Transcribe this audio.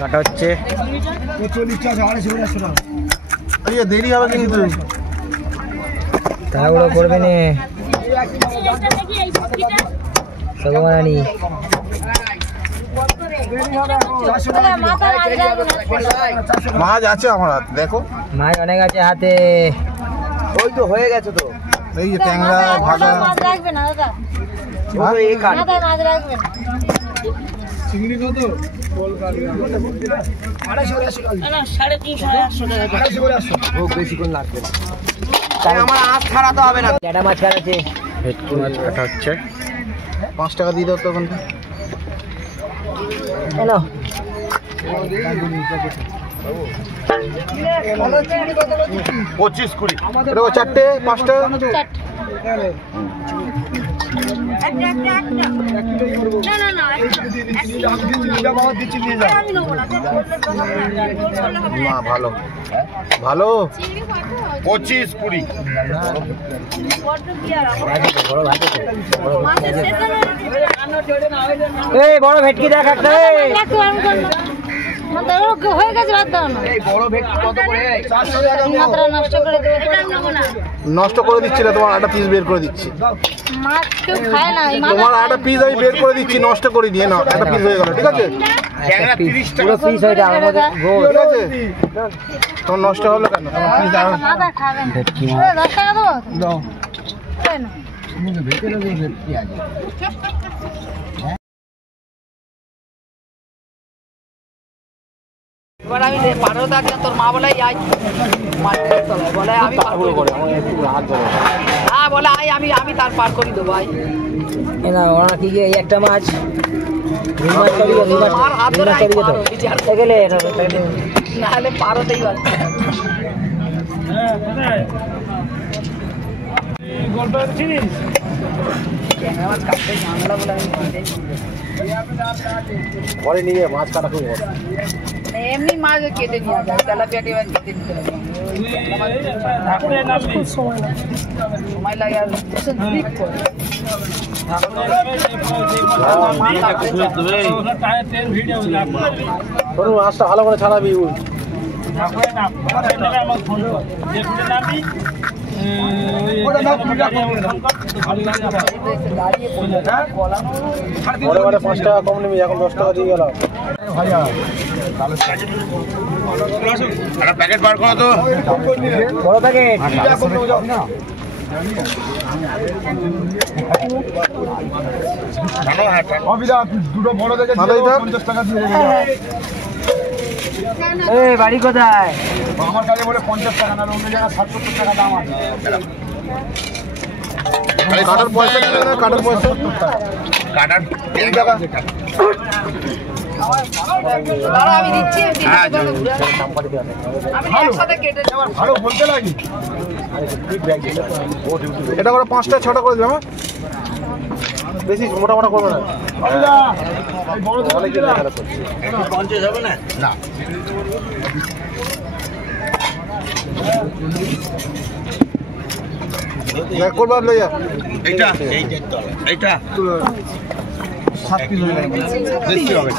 কাটা হচ্ছে 250 দেরি হবে কিন্তু তাড়াহুড়ো করবে না সগমানি মাছ আছে আমার হাতে দেখো মাছ অনেক আছে হাতে ওই তো হয়ে গেছে তো এই যে ট্যাংরা ভাজা রাখবে না দাদা এই কাট মাথায় মাছ রাখবেন চিংড়ি কত বেশি করে লাগবে আমার আঁশ ছাড়াতে হবে না জ্যাঠা মাছ কাটাচ্ছে ভেটকি মাছ কাটা হচ্ছে 5 টাকা দিয়ে দাও তখন হ্যালো 25-20 এটা 4টে 5টা ভালো ভালো 25-20 এই বড় ভেটকি দেখ একটা হয়ে গেছে নষ্ট করে দিচ্ছি না তোমার একটা পিস বের করে দিচ্ছি মাছ কেউ খায় না তোমার একটা পিস আমি বের করে দিচ্ছি নষ্ট করে দিয়ে না একটা পিস হয়ে গেল ঠিক আছে পুরো পিস হয়ে যাবে আমাদের ঠিক আছে তোমার নষ্ট হলো কেন তোমার পিস আর ভেটকি 10 টাকা দেবো দাও এবার আমি পারো থাকি তোর মা বলে আই বলে আমি হ্যাঁ বলে আই আমি তার পার করি দেবো ভাই না ওরা কি এই একটা মাছ দুই মাছ করি দুই মাছ আমার হাত ধরে করি তো বিচার গেলে না হলে পারোতেই পারে পরে নিয়ে মাছ কাটা খুব এমনি মাছ কেটে নিয়ে যায় তেলাপিয়া টেবা কেটে নিতে সময় লাগে আর স্লিপ করে মাছটা ভালো করে ছাড়াবি পরে 5 টাকা কম নেবি এখন 10 টাকা দিয়ে গেলাম প্যাকেট বার করো তো বড় প্যাকেট দুটো বড় দেখে 50 টাকা দিয়ে এই বাড়ি কোথায় আমার কাছে বলে 50 টাকা না অন্য জায়গায় 60-70 টাকা দাম আছে কাটার পয়সা দিলে না কাটার পয়সা কাটার 3 টাকা দাঁড়া আমি দিচ্ছি আমি একসাথে কেটে ভালো বলতে লাগি এটা করে 5টা 6টা করে দিলাম বেশি মোটা মোটা করবে না বড় বলে কি 50 হবে না না এক করবার লইয়া এইটা 7 পিস হয়ে গেল বেশি হবে